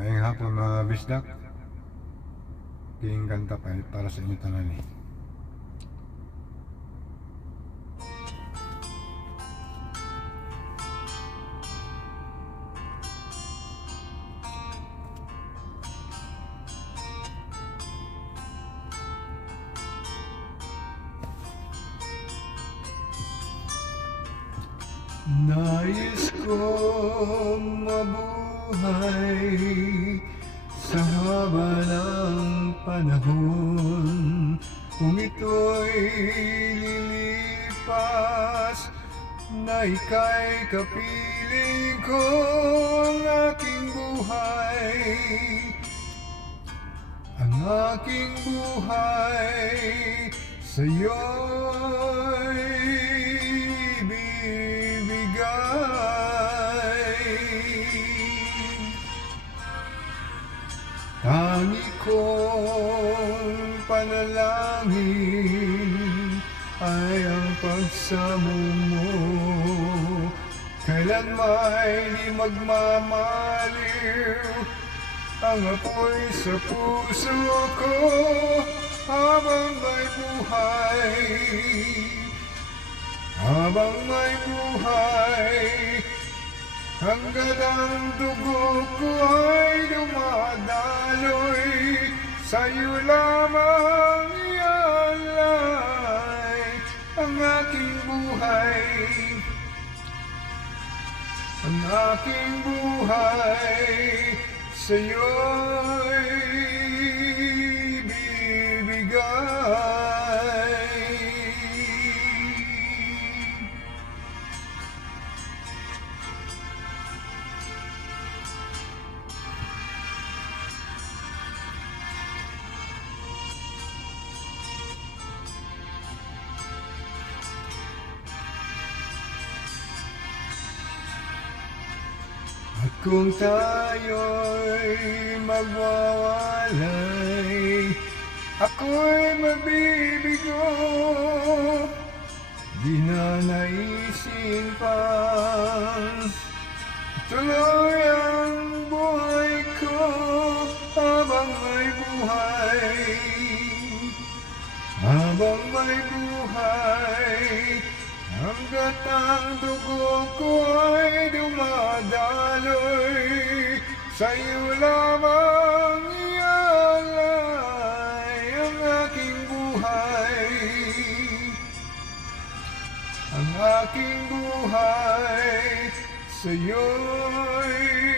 Ngayong hapon mga bisdak, king kanta pa para sa inyo tanan eh. Nais kong mabuhay sa haba ng panahon. Kung ito'y lilipas, na ika'y kapiling ko ang aking buhay. Ang aking buhay sa'yo'y tangi kong panalangin ay ang pagsamo mo. Kailan may di magmamaliw ang apoy sa puso ko habang may buhay. Habang may buhay, hanggang ang dugo ko ay dumadaloy, sa'yo lamang ialay ang aking buhay. Ang aking buhay sa'yo'y bibigay. At kung tayo'y magwawalay, ako'y mabibigo. Di na naisin pa tuloy ang buhay ko habang may buhay. Habang may buhay, hanggat ang dugo ko ay dumadaloy, sa'yo lamang ialay ang aking buhay. Ang aking buhay sa'yo'y